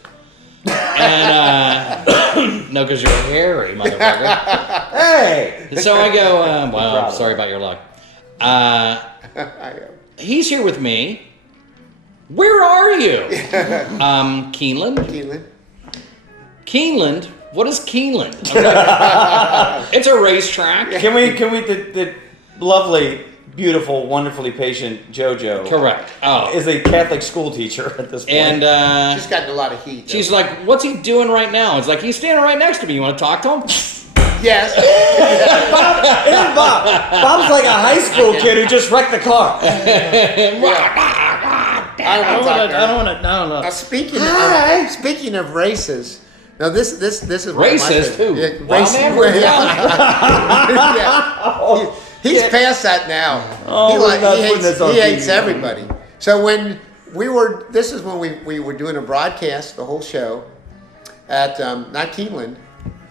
And no, because you're hairy, motherfucker. Hey! So I go, well, proud of sorry about your luck. He's here with me. Where are you? Keeneland. Keeneland. Keeneland? What is Keeneland? It's a racetrack. Can we, the lovely, beautiful, wonderfully patient JoJo Correct. Oh. is a Catholic school teacher at this point. And She's gotten a lot of heat. though. she's like, what's he doing right now? It's like, he's standing right next to me. You want to talk to him? Yes. And Bob's like a high school kid who just wrecked the car. I want to talk to her. I don't want to. No. Now, Hi. speaking of races, now this is one of my Racist? favorite- Who? Yeah, Wild racist. man? Yeah. He's past that now. Oh, he we're not putting this on he hates TV. everybody. So when this is when we were doing a broadcast, the whole show, at not Keeneland,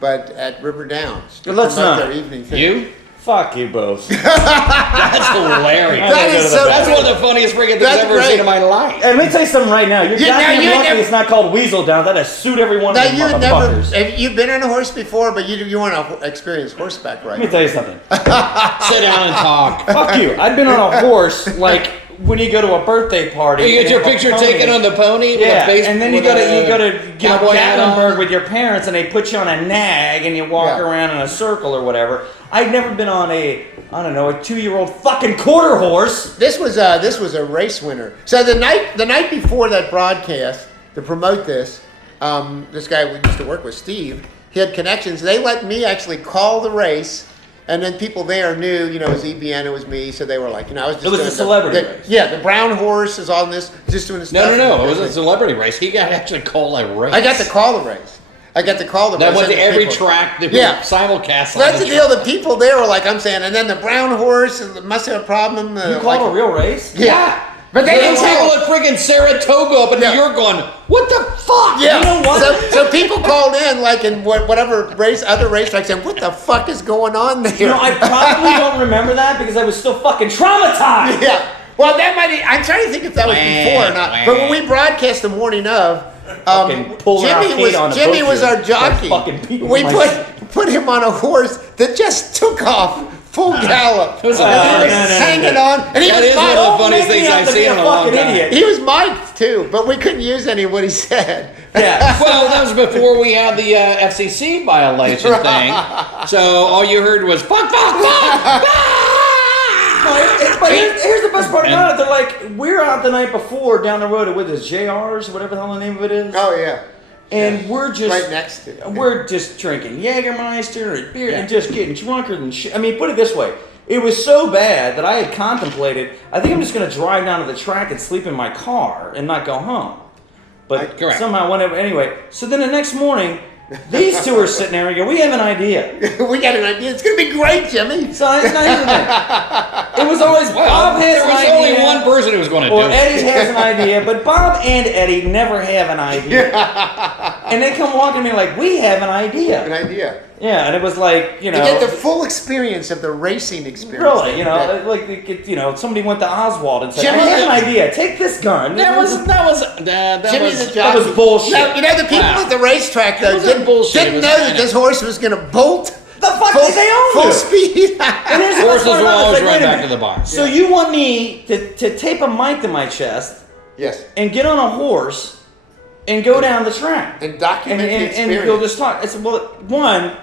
but at River Downs. to Let's promote not. their evening thing. You? Fuck you both. That's hilarious. That is so. That's one of the funniest freaking things That's I've ever great. seen in my life. And let me tell you something right now. You're Yeah, now goddamn you lucky never- it's not called Weasel down. That'd suit every one of Now them you never motherfuckers. you've been on a horse before, but you weren't an experienced horseback Let me rider. tell you something. Sit down and talk. Fuck you. I've been on a horse like when you go to a birthday party. You get your picture taken on the pony. With a face, and then you go to cowboy hat on. Gatlinburg with your parents, and they put you on a nag, and you walk around in a circle or whatever. I'd never been on a 2-year-old fucking quarter horse. This was a race winner. So the night before that broadcast, to promote this guy we used to work with, Steve, he had connections. They let me actually call the race. And then people there knew, it was EBN, it was me, so they were like, I was just. It was a celebrity race. Yeah, the brown horse is on this, just doing this stuff. No. It was a celebrity race. He got to actually call a race. I got to call the race. That went to every track. Simulcast. So that's the deal. The people there were like, I'm saying, and then the brown horse must have a problem. You called a real race? Yeah. But they didn't didn't tell tell it friggin' Saratoga up in New York going, what the fuck? Yeah. You know what? So people called in like in whatever other racetracks saying, what the fuck is going on there? I probably don't remember that because I was still fucking traumatized. Yeah. Well, I'm trying to think if that was before or not. But when we broadcast the morning of, Jimmy was our jockey. We put him on a horse that just took off. Full gallop. It was hanging on. And he that was is one of the funniest things I've seen in a long time. Idiot. He was mic'd too, but we couldn't use any of what he said. Yeah. Well, that was before we had the FCC violation thing. So all you heard was fuck. But here's the best part about it. They're like, we're out the night before down the road with his JRs, whatever the hell the name of it is. Oh, yeah. And we're just right next to it. We're just drinking Jägermeister or beer and just getting drunker than shit. I mean, put it this way. It was so bad that I had contemplated, I think I'm just going to drive down to the track and sleep in my car and not go home. But somehow, anyway. So then the next morning, these two are sitting there and go, we have an idea. We got an idea. It's going to be great, Jimmy. So it's not even that. It was always Bob has an idea. There was only one person who was going to do it. Or Eddie has an idea, but Bob and Eddie never have an idea. And they come walking to me like, we have an idea. An idea. Yeah, and it was like, To get the full experience of the racing experience. Really, like somebody went to Oswald and said, Jimmy, I have an idea. Take this gun. That was bullshit. Now, the people at the racetrack, though, didn't know that this horse was going to bolt. The fuck did they own full speed. And here's the horses best part will about it. always Like, run wait a back minute. to the barn. So you want me to tape a mic to my chest Yes. and get on a horse and go down the track And document the experience. and go just talk. I said, well, one,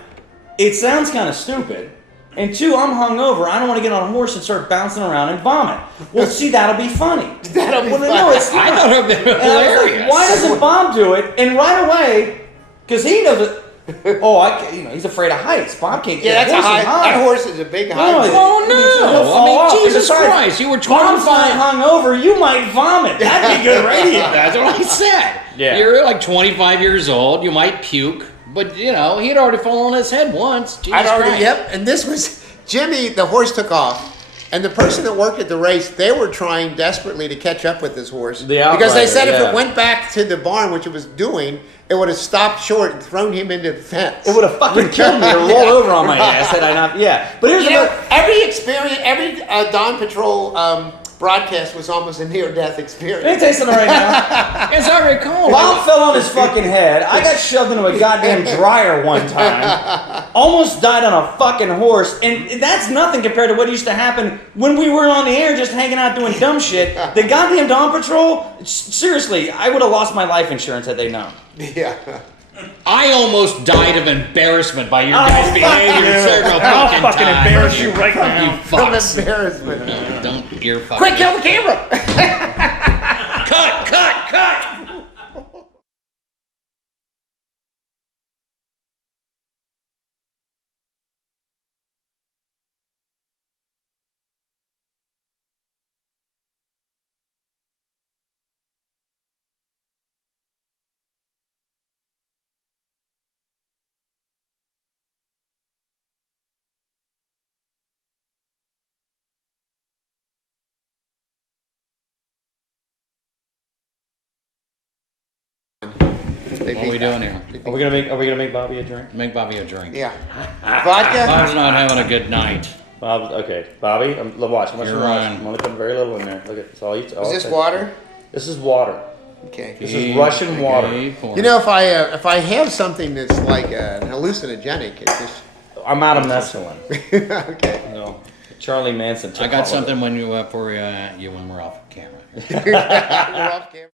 it sounds kind of stupid. And two, I'm hungover. I don't want to get on a horse and start bouncing around and vomit. Well, see, that'll be funny. That'll be funny. No, it's not. I thought it would be And I was hilarious. like, why doesn't Bob do it? And right away, because he doesn't. He's afraid of heights. Bob can't Yeah, get that's a horses high. That horse is a big high. Oh no! I mean, Jesus Christ! You were If I'm 25. hungover, you might vomit. That'd be good radio. That's what I said. Yeah. You're like 25 years old. You might puke, but he'd already fallen on his head once. Jesus Christ. Yep. And this was Jimmy. The horse took off. And the person that worked at the race, they were trying desperately to catch up with this horse. Because they said if it went back to the barn, which it was doing, it would have stopped short and thrown him into the fence. It would have fucking killed me or rolled over on my ass had I not. Yeah. But here's every Dawn Patrol broadcast was almost a near-death experience. Let me tell you something right now. As I recall, Bob fell on his fucking head. I got shoved into a goddamn dryer one time. Almost died on a fucking horse. And that's nothing compared to what used to happen when we were on the air just hanging out doing dumb shit. The goddamn Dawn Patrol, seriously, I would have lost my life insurance had they known. Yeah. I almost died of embarrassment by your guys' behavior several I'll fucking fucking times. embarrass you right now. You fucks. Embarrassment. No, don't. You're fucking. Quick, kill the camera. Cut! What are we doing here? Are we gonna make Bobby a drink? Make Bobby a drink. Yeah. Vodka. Bob's not having a good night. Okay. Bobby, watch. I'm You're gonna on. I'm only putting very little in there. Look at this. Is this water? This is water. Okay. This is Russian water. You know, if I have something that's like an hallucinogenic, it just I'm out of mescaline. okay. No. Charlie Manson took I all got of it. something when you for you when we're off camera. We're off camera.